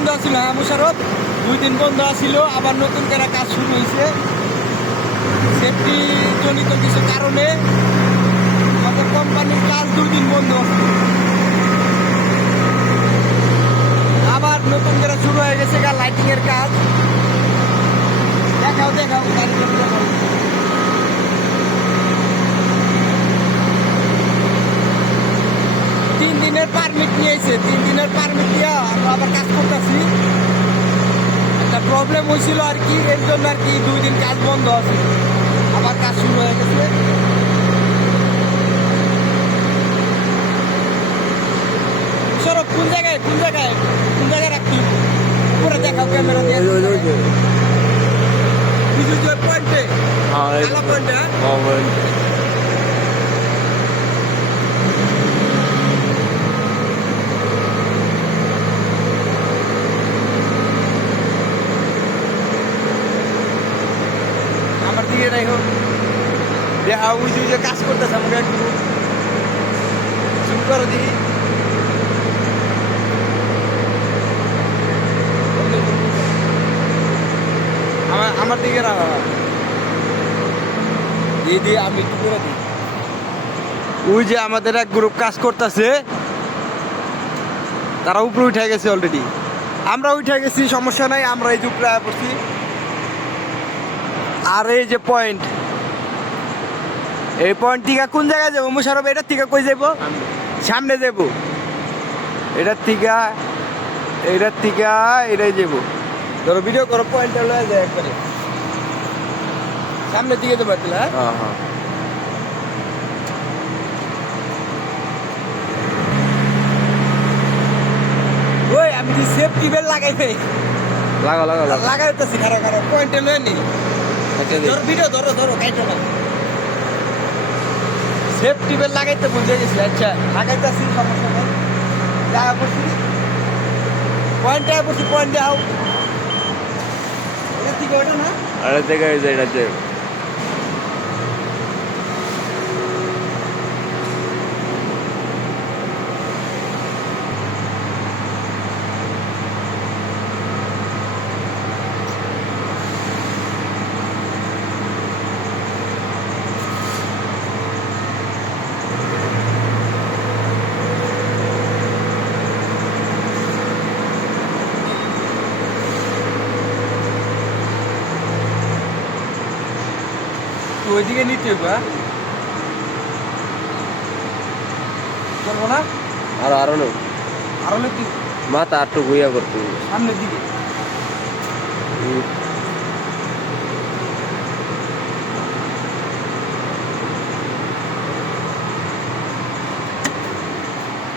বন্ধ আছিল, হ্যাঁ মোশারফ, 2 দিন বন্ধ আছিল, আবার নতুন করে কাজ শুরু হয়েছে। সেফটি জনিত কিছু কারণে আমাদের কোম্পানির কাজ 2 দিন বন্ধ আছে, আবার নতুন করে শুরু হয়ে গেছে লাইটিং এর কাজ। দেখাও দেখাও গাড়ি দেখাও। 3 দিনের পারমিট নিয়েছে, 3 দিনের পারমিট দিয়ে আমরা আবার কাজ করতেছি। একটা প্রবলেম হয়েছিল আর কি, এর জন্য আর কি 2 দিন কাজ বন্ধ আছে, আবার কাজ শুরু হয়ে গেছে। সরব কোন জায়গায় কোন জায়গায় কোন জায়গায় রাখবি, উপরে দেখাও ক্যামেরা দিয়ে। কিছু পয়েন্টে আলা পয়েন্টে আমার দিকে দেখো, দেখা ওই যে কাজ করতেছে, আমাকে একটু জুম করে দিই। আমার দিকে রাখা দিদি, আমি একটু করে দিই। ওই যে আমাদের এক গ্রুপ কাজ করতেছে, তারা উপরে উঠে গেছে অলরেডি, আমরা উঠে গেছি, সমস্যা নাই, আমরা এই যে উপরে পড়ছি। আর এই যে পয়েন্ট, এই পয়েন্ট থেকে কোন জায়গায় যাবো মোশারফ? এটার থেকে কই যাবো? সামনে যাবো, এটার থেকে এটাই যাবো। ধরো ভিডিও করো, পয়েন্টটা লয়ে যায় একবারে সামনের দিকে যাবো। হ্যাঁ হ্যাঁ, ওই আমি কি সেফটি বেল্ট লাগাইছে? লাগাইতেছি, খারাপ খারাপ পয়েন্টে লয়ে নি। ধরো ভিডিও ধরো কাইটো না, সেফটি বেল্ট লাগাইতে বুঝে গেছি। আচ্ছা লাগাইতেছি, সমস্যা নেই। দেখা করছি পয়েন্টে পড়ছি, পয়েন্ট দেখাও। এটা ঠিক ওটা না, আরে দেখা যায় এটা যে ওইদিকে নিতে হবে। চলবো না, আরো নেই, আরো নিতে মাথা আটটু গুইয়া করতে সামনের দিকে।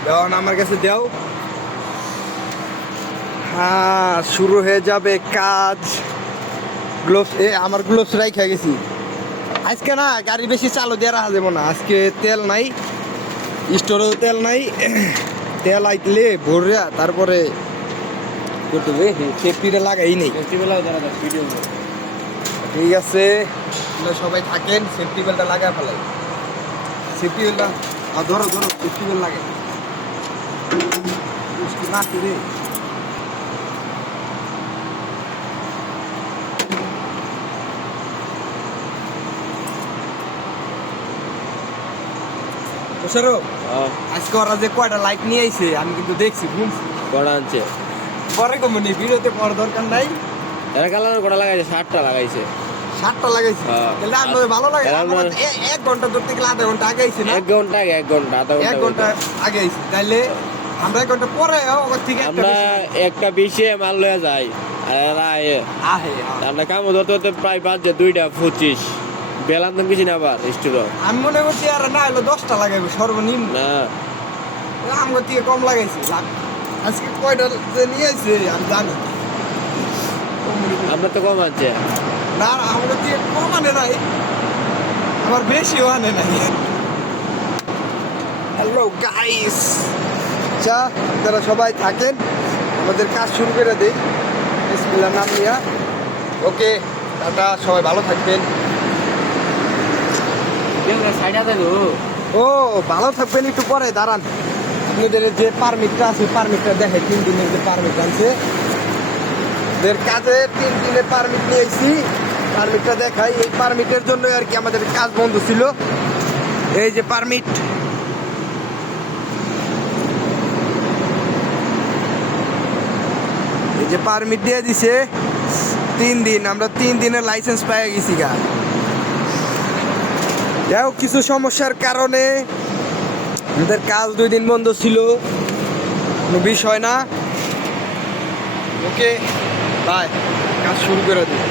দেও না আমার কাছে, দেও। হ্যাঁ, শুরু হয়ে যাবে কাজ। গ্লোভস, আমার গ্লোভস রাইখা গেছি। আজকে না গাড়ি বেশি চালু দিয়ে রাখা যাবো না, আজকে তেল নাই, স্টোরেও তেল নাই। তেল আইতলে ভরিয়া তারপরে করতে হবে। সেফটিটা লাগাই নেই। ঠিক আছে, সবাই থাকেন, সেফটি বেল্টটা লাগা ফেলাই। সেফটি বেল্টটা ধরো সেফটি বেল্ট লাগে না রে। আজকে ওরা যে কয়টা লাইট নিয়ে আইছে আমি কিন্তু দেখছি, ঘুমছি। কটা আনছে পরে কমনি, ভিডিওতে পড়ার দরকার নাই। এরা কালার কটা লাগাইছে? 7টা লাগাইছে। 7টা লাগাইছে, তাহলে আর ভালো লাগে। 1 ঘন্টা ধরতে গেলে আধা ঘন্টা আগে আইছে না? 1 ঘন্টা আগে, 1 ঘন্টা আধা ঘন্টা 1 ঘন্টা আগে আইছে, তাইলে আমরা 1 ঘন্টা পরে ওর থেকে আমরা একটা বিশে মাল লয়ে যাই। আর এরা আমরা কামও ধরতে প্রায় বাজে 2:25। বেলান তো কিছু না, আবার স্টুডেন্ট আমি মনে করছি আর না হলো 10টা লাগাইবে সর্বনিম্ন, না আমার থেকে কম লাগাইছে। আজকে কয়টা যে নিয়ে আইছে আমি জানি, আমরা তো কম আছে না আমার থেকে কম আনে নাই, আমার বেশিও আনে নাই। হ্যালো গাইস, আচ্ছা আপনারা সবাই থাকেন, আমাদের কাজ শুরু করে দিই বিসমিল্লাহ নাম নিয়া। ওকে টাটা, সবাই ভালো থাকবেন। ও ভালো থাকবেন, একটু পরে দাঁড়ান। আপনাদের যে পারমিটটা আছে, পারমিটটা দেখে 3 দিনের যে পারমিট আনছে এর কাজের 3 দিনের পারমিট নিয়েছি, পারমিটটা দেখাই। এই পারমিটের জন্য আর কি আমাদের কাজ বন্ধ ছিল। এই যে পারমিট, এই যে পারমিট দিয়ে দিছে 3 দিন, আমরা 3 দিনের লাইসেন্স পেয়ে গেছি গা। যাই হোক, কিছু সমস্যার কারণে আমাদের কাজ 2 দিন বন্ধ ছিল, কোনো বিষয় না। ওকে বাই, কাজ শুরু করে দিই।